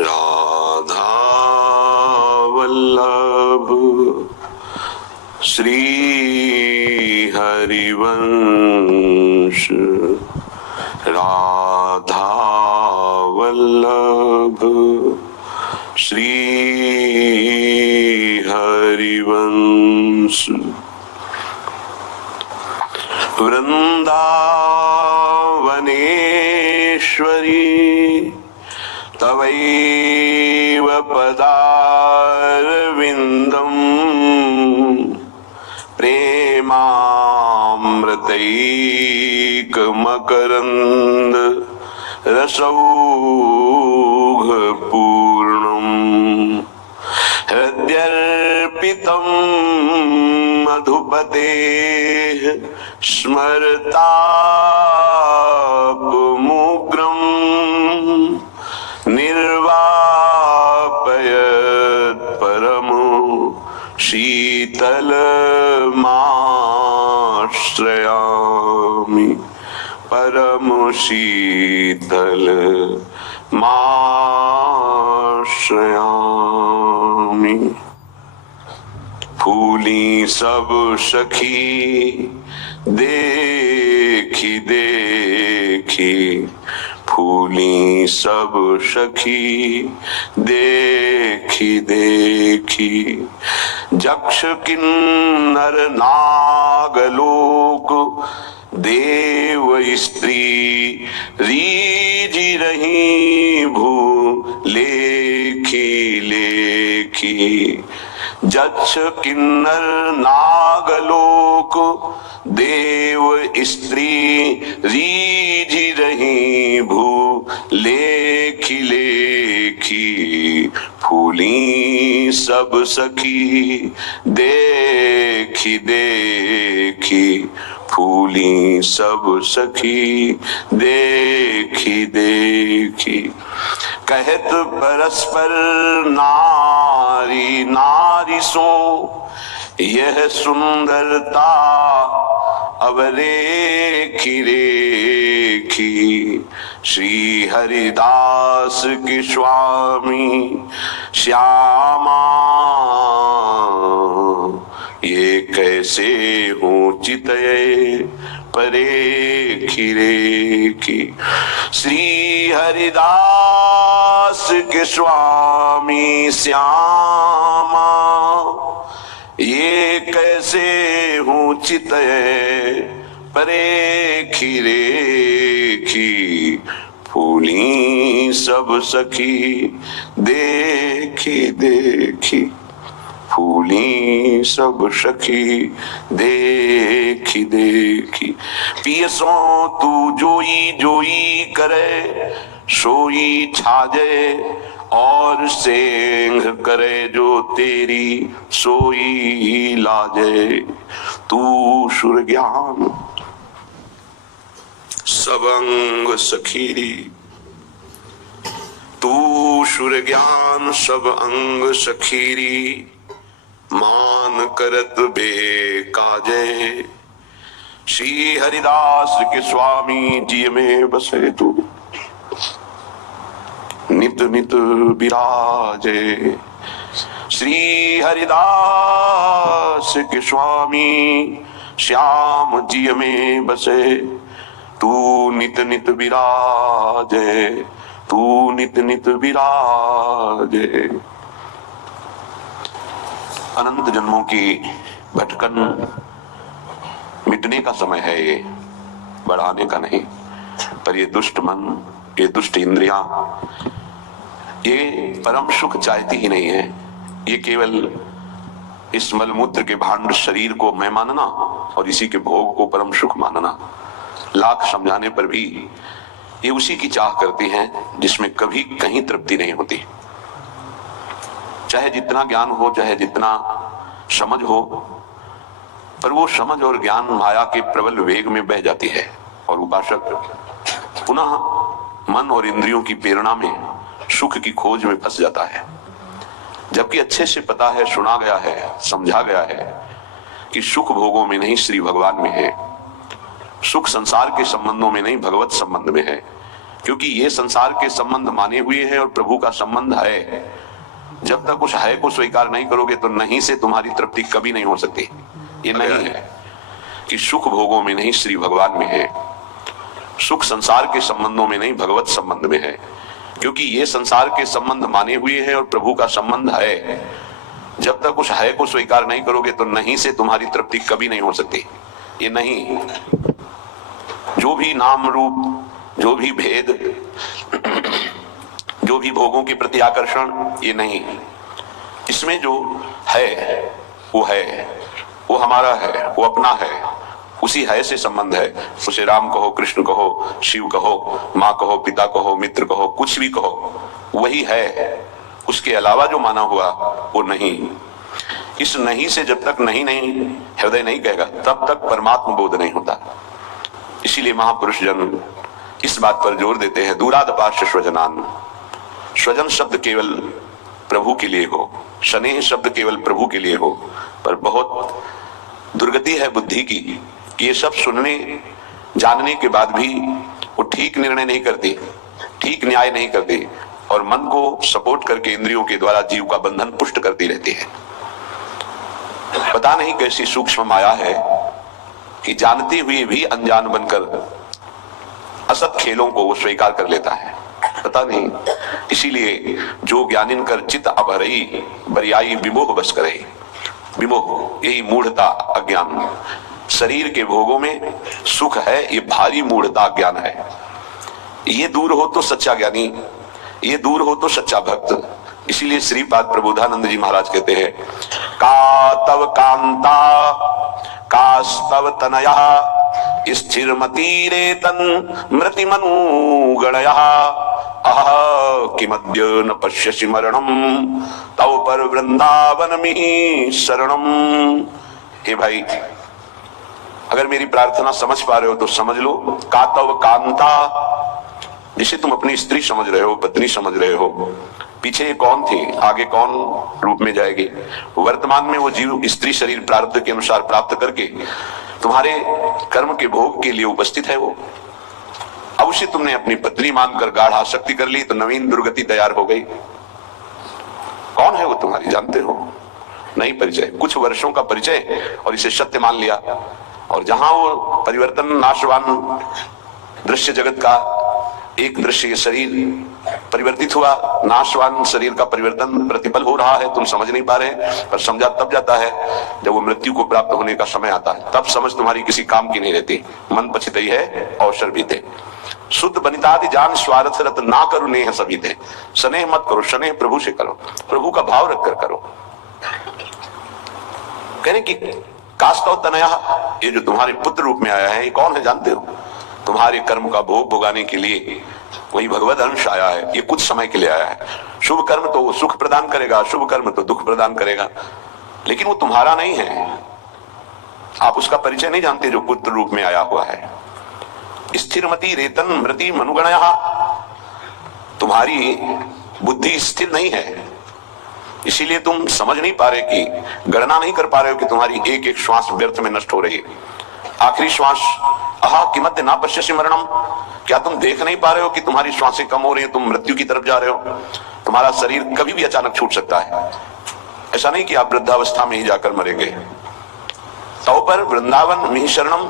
राधा वल्लभ श्री हरिवंश, राधा वल्लभ श्री हरिवंश। वृंदावनेश्वरी तवैव पदारविन्दम् प्रेमामृतैकमकरन्द रसौघपूर्णम् हृद्यर्पितं मधुपतेः स्मरतापमुग्रम् निर्वापयत् परमो शीतलमाश्रयामि, परमो शीतलमाश्रयामि। फूली सब सखी देखी देखी, फूली सब सखी देखी देखी। जक्ष किन्नर नागलोक देव स्त्री रीझी रही भू लेखी लेखी। जक्ष किन्नर नागलोक देव स्त्री रीझी रही भू लेखी लेखी। फूली सब सखी देखी देखी, फूली सब सखी देखी देखी। कहत परस्पर नारी नारी सो, यह सुंदरता अब रेखी रेखी। श्री हरिदास के स्वामी श्यामा, ये कैसे हूँ चितये परेखी रेखी। श्री हरिदास के स्वामी श्यामा, ये कैसे हूँ चितये परेखी रेखी। फूली सब सखी देखी देखी, फूली सब सखी देखी देखी। पियसों तू जोई जोई करे, सोई छाजे और सेंघ करे जो तेरी सोई लाजे। तू सुर ज्ञान सब अंग सखीरी, तू सुर ज्ञान सब अंग सखीरी। मान करत बेकाजे, श्री हरिदास के स्वामी जी में बसे तू नित नित विराजे। श्री हरिदास के स्वामी श्याम जी में बसे तू नित नित विराजे, तू नित नित विराजे। अनंत जन्मों की भटकन मिटने का समय है, ये बढ़ाने का नहीं। पर ये दुष्ट मन, ये दुष्ट इंद्रियां, ये परम सुख चाहती ही नहीं है। ये केवल इस मलमूत्र के भांड शरीर को मैं मानना और इसी के भोग को परम सुख मानना, लाख समझाने पर भी ये उसी की चाह करती हैं जिसमें कभी कहीं तृप्ति नहीं होती। चाहे जितना ज्ञान हो, चाहे जितना समझ हो, पर वो समझ और ज्ञान माया के प्रबल वेग में बह जाती है और उपासक पुनः मन और इंद्रियों की प्रेरणा में सुख की खोज में फंस जाता है। जबकि अच्छे से पता है, सुना गया है, समझा गया है कि सुख भोगों में नहीं श्री भगवान में है, सुख संसार के संबंधों में नहीं भगवत संबंध में है। क्योंकि ये संसार के संबंध माने हुए हैं और प्रभु का संबंध है। जब तक उस है को स्वीकार नहीं करोगे तो नहीं से तुम्हारी तृप्ति कभी नहीं हो सकती। ये नहीं है कि सुख भोगों में नहीं, श्री भगवान में है। सुख संसार के संबंधों में नहीं, भगवत संबंध में है। क्योंकि ये संसार के संबंध माने हुए हैं और प्रभु का संबंध है। जब तक उस है को स्वीकार नहीं करोगे तो नहीं से तुम्हारी तृप्ति कभी नहीं हो सकती। ये नहीं, जो भी नाम रूप, जो भी भेद, जो भी भोगों के प्रति आकर्षण, ये नहीं। इसमें जो है वो हमारा है, वो अपना है, उसी है से संबंध है। उसे राम कहो, कृष्ण कहो, शिव कहो, माँ कहो, पिता कहो, मित्र कहो, कुछ भी कहो, वही है। उसके अलावा जो माना हुआ वो नहीं। इस नहीं से जब तक नहीं हृदय नहीं कहेगा तब तक परमात्मा बोध नहीं होता। इसीलिए महापुरुष जन इस बात पर जोर देते हैं, दूरादपाश्य स्वजनान। स्वजन शब्द केवल प्रभु के लिए हो, स्नेह शब्द केवल प्रभु के लिए हो, पर बहुत दुर्गति है बुद्धि की कि ये सब सुनने जानने के बाद भी वो ठीक निर्णय नहीं करती, ठीक न्याय नहीं करती और मन को सपोर्ट करके इंद्रियों के द्वारा जीव का बंधन पुष्ट करती रहती है। पता नहीं कैसी सूक्ष्म माया है कि जानते हुए भी अनजान बनकर असत खेलों को वो स्वीकार कर लेता है। पता नहीं। इसीलिए जो ज्ञानिन कर चित अभरई बरियाई विमोह बस करे। विमोह यही मूढ़ता, अज्ञान। शरीर के भोगों में सुख है, ये भारी मूढ़ता, अज्ञान है। ये दूर हो तो सच्चा ज्ञानी, ये दूर हो तो सच्चा भक्त। इसीलिए श्रीपाद प्रबोधानंद जी महाराज कहते हैं, का तव कांता कास्तव तनया स्थिरमतीरेतन मृतिमनुगणया अह किमद्य न पश्यसि मरणम तव पर वृंदावन में शरणम। हे भाई, अगर मेरी प्रार्थना समझ पा रहे हो तो समझ लो। का तव कांता, जिसे तुम अपनी स्त्री समझ रहे हो, पत्नी समझ रहे हो, पीछे कौन थी, आगे कौन रूप में जाएगी। वर्तमान में वो जीव स्त्री शरीर प्रारब्ध के अनुसार प्राप्त करके तुम्हारे कर्म के भोग के लिए उपस्थित है। वो अब उसे तुमने अपनी पत्नी मानकर गाढ़ आसक्ति कर ली तो नवीन दुर्गति तैयार हो गई। कौन है वो तुम्हारी, जानते हो? नहीं परिचय, कुछ वर्षों का परिचय और इसे सत्य मान लिया। और जहां वो परिवर्तन नाशवान दृश्य जगत का एक दृश्य शरीर परिवर्तित हुआ, नाशवान शरीर का परिवर्तन प्रतिपल हो रहा है, तुम समझ नहीं पा रहे, पर समझा तब जाता है जब वो मृत्यु को प्राप्त होने का समय आता है। तब समझ तुम्हारी किसी काम की नहीं रहती। मन पछितई है अवसर बीते। शुद्ध बनितादि जान स्वार्थ रत ना करो नेह सभी थे। स्नेह मत करो, स्नेह प्रभु से करो, प्रभु का भाव रखकर करो। कहने की कास्तव तनया, ये जो तुम्हारे पुत्र रूप में आया है, ये कौन है जानते हो? तुम्हारे कर्म का भोग भोगाने के लिए वही भगवत अंश आया है। ये कुछ समय के लिए आया है। शुभ कर्म तो वो सुख प्रदान करेगा, शुभ कर्म तो दुख प्रदान करेगा, लेकिन वो तुम्हारा नहीं है। आप उसका परिचय नहीं जानते जो पुत्र रूप में आया हुआ है। स्थिरमती रेतन मृति मनुगणया, तुम्हारी बुद्धि स्थिर नहीं है, इसीलिए तुम समझ नहीं पा रहे कि गणना नहीं कर पा रहे हो कि तुम्हारी एक एक श्वास व्यर्थ में नष्ट हो रही है। आखिरी श्वास अहा किमत ना पश्यसि मरणम, क्या तुम देख नहीं पा रहे हो कि तुम्हारी श्वासें कम हो रही है, तुम मृत्यु की तरफ जा रहे हो। तुम्हारा शरीर कभी भी अचानक छूट सकता है। ऐसा नहीं कि आप वृद्धावस्था में ही जाकर मरेंगे। तो पर वृंदावन में शरणम,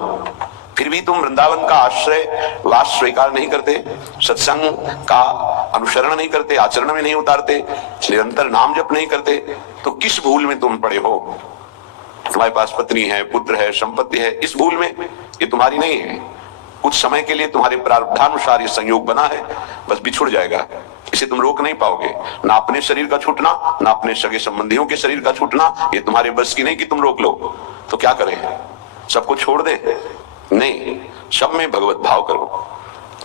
फिर भी तुम वृंदावन का आश्रय वास स्वीकार नहीं करते, सत्संग का अनुसरण नहीं करते, आचरण में नहीं उतारते, निरंतर नाम जप नहीं करते, तो किस भूल में तुम पड़े हो? तुम्हारे पास पत्नी है, पुत्र है, संपत्ति है, इस भूल में, ये तुम्हारी नहीं है। कुछ समय के लिए तुम्हारे प्रारब्धानुसार ये संयोग बना है, बस बिछुड़ जाएगा। इसे तुम रोक नहीं पाओगे। ना अपने शरीर का छूटना, ना अपने सगे संबंधियों के शरीर का छूटना, ये तुम्हारे बस की नहीं कि तुम रोक लो। तो क्या करें, सबको छोड़ दे? नहीं, सब में भगवत भाव करो,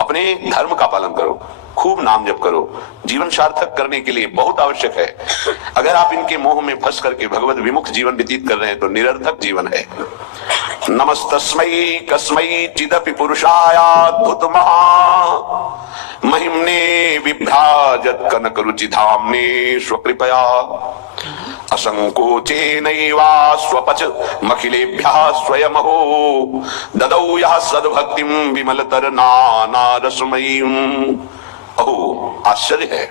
अपने धर्म का पालन करो, खूब नाम जप करो। जीवन सार्थक करने के लिए बहुत आवश्यक है। अगर आप इनके मोह में फंस करके भगवत विमुख जीवन व्यतीत कर रहे हैं तो निरर्थक जीवन है। नमस्तस्मै कस्मै चिदपि पुरुषायाद्भुत महिम्ने विभ्राजत कनक रुचि धाम्ने स्वकृपया असंकोचे नैवा स्वपच मखिलेभ्यः स्वयमहो ददौ यः सद्भक्तिं विमलतर नाना रसमयीं। अहो आश्चर्य है,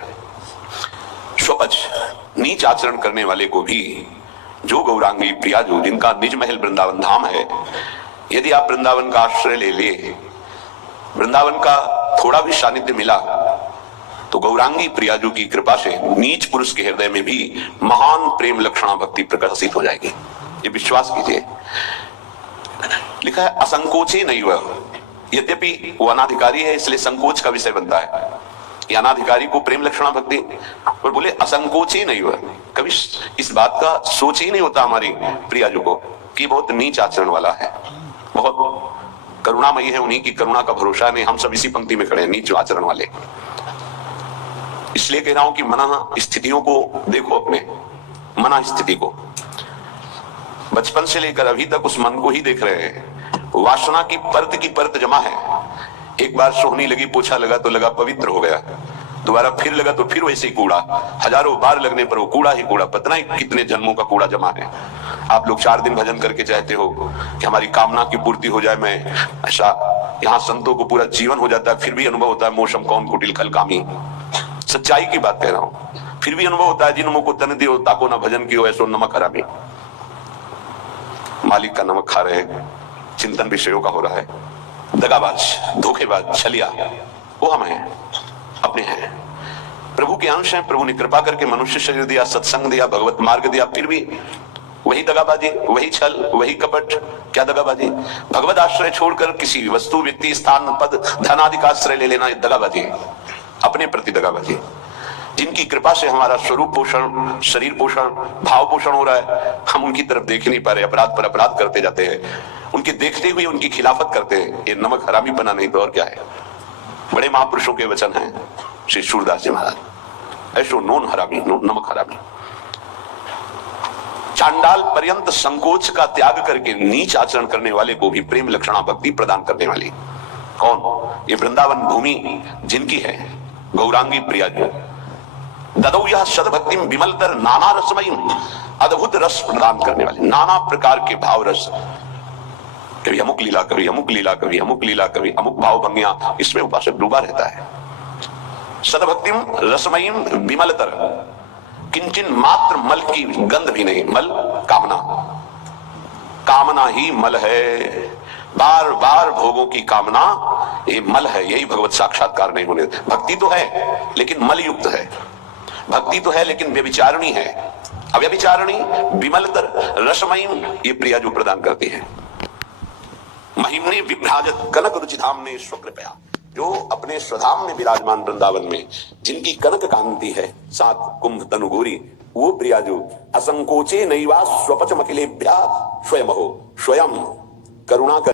स्वपच नीच आचरण करने वाले को भी जो गौरांगी प्रिया जो जिनका निज महल वृंदावन धाम है, यदि आप वृंदावन का आश्रय ले लिए, वृंदावन का थोड़ा भी सानिध्य मिला, तो गौरांगी प्रियाजू की कृपा से नीच पुरुष के हृदय में भी महान प्रेम लक्षणा भक्ति प्रकाशित हो जाएगी। ये विश्वास कीजिए। लिखा है असंकोचे नैव, यद्यपि वो अनाधिकारी है इसलिए संकोच का विषय बनता है, ये अनाधिकारी को प्रेम लक्षणा भक्ति, और बोले असंकोचे नैव, कभी इस बात का सोच ही नहीं होता हमारी प्रियाजू को कि बहुत नीच आचरण वाला है, बहुत करुणामयी है, उन्हीं की करुणा का भरोसा नहीं, हम सब इसी पंक्ति में खड़े हैं, नीच आचरण वाले। इसलिए कह रहा हूं कि मना स्थितियों को देखो, अपने मना स्थिति को बचपन से लेकर अभी तक उस मन को ही देख रहे हैं। वासना की परत जमा है। एक बार सोहनी लगी, पोछा लगा तो लगा पवित्र हो गया, दोबारा फिर लगा तो फिर वैसे ही कूड़ा, हजारों बार लगने पर वो कूड़ा ही कूड़ा, पता नहीं कितने जन्मों का कूड़ा जमा है। आप लोग 4 दिन भजन करके चाहते हो कि हमारी कामना की पूर्ति हो जाए, मैं ऐसा, यहाँ संतों को पूरा जीवन हो जाता है, फिर भी अनुभव होता है मौसम कौन कुटिल खल कामी। सच्चाई की बात कह रहा हूं, फिर भी अनुभव होता है जिन को तन दियो ताको ना भजन कियो ऐसो नमक हरामी। मालिक का नमक खा रहे, चिंतन विषयों का हो रहा है, दगाबाज, धोखेबाज, छलिया, वो हम हैं, अपने हैं, प्रभु के अंश हैं। प्रभु ने कृपा करके मनुष्य शरीर दिया, सत्संग दिया, भगवत मार्ग दिया, फिर भी वही दगाबाजी, वही छल, वही कपट। क्या दगाबाजी? भगवत आश्रय छोड़कर किसी वस्तु, व्यक्ति, स्थान, पद, धन आदि का आश्रय ले लेना, दगाबाजी, अपने प्रति दगाबाजी। जिनकी कृपा से हमारा स्वरूप पोषण, शरीर पोषण, भाव पोषण हो रहा है, हम उनकी तरफ देख नहीं पा रहे, अपराध पर अपराध करते जाते हैं, उनके देखते हुए उनकी खिलाफत करते हैं। ये नमक हरामी बना नहीं तो और क्या है। बड़े महापुरुषों के वचन हैं, श्री सूरदास जी महाराज, ऐसो नोन हरामी, नमक हरामी। चांडाल पर्यंत संकोच का त्याग करके नीच आचरण करने वाले को भी प्रेम लक्षणा भक्ति प्रदान करने वाली कौन? ये वृंदावन भूमि जिनकी है, गौरांगी प्रियाजू। ददौ यह सद्भक्ति विमलतर नाना रसमयी, अद्भुत रस प्रदान करने वाले, नाना प्रकार के भाव रस, कभी अमुक लीला, कभी अमुक लीला, कभी अमुक लीला, कभी अमुक भाव भंगिया, इसमें उपासक डूबा रहता है। सद्भक्तिम रसमयीम विमलतर, किंचन मात्र मल की गंध भी नहीं। मल कामना, कामना ही मल है, बार बार भोगों की कामना ये मल है, यही भगवत साक्षात्कार नहीं होने। भक्ति तो है लेकिन मल युक्त है, भक्ति तो है लेकिन व्यभिचारिणी है, अव्यभिचारिणी विमलतर रसमयीम ये प्रिया जो प्रदान करती है। महिमने विभ्राजत कनक रुचिधाम ने स्वकृपया, जो अपने स्वधाम में विराजमान वृंदावन में जिनकी कनक कांति है, 7 कुंभ तनु गोरी, वो प्रिया जो असंकोचे नैवा स्वपच मखिलेभ्यः स्वयं हो, स्वयं करुणा कर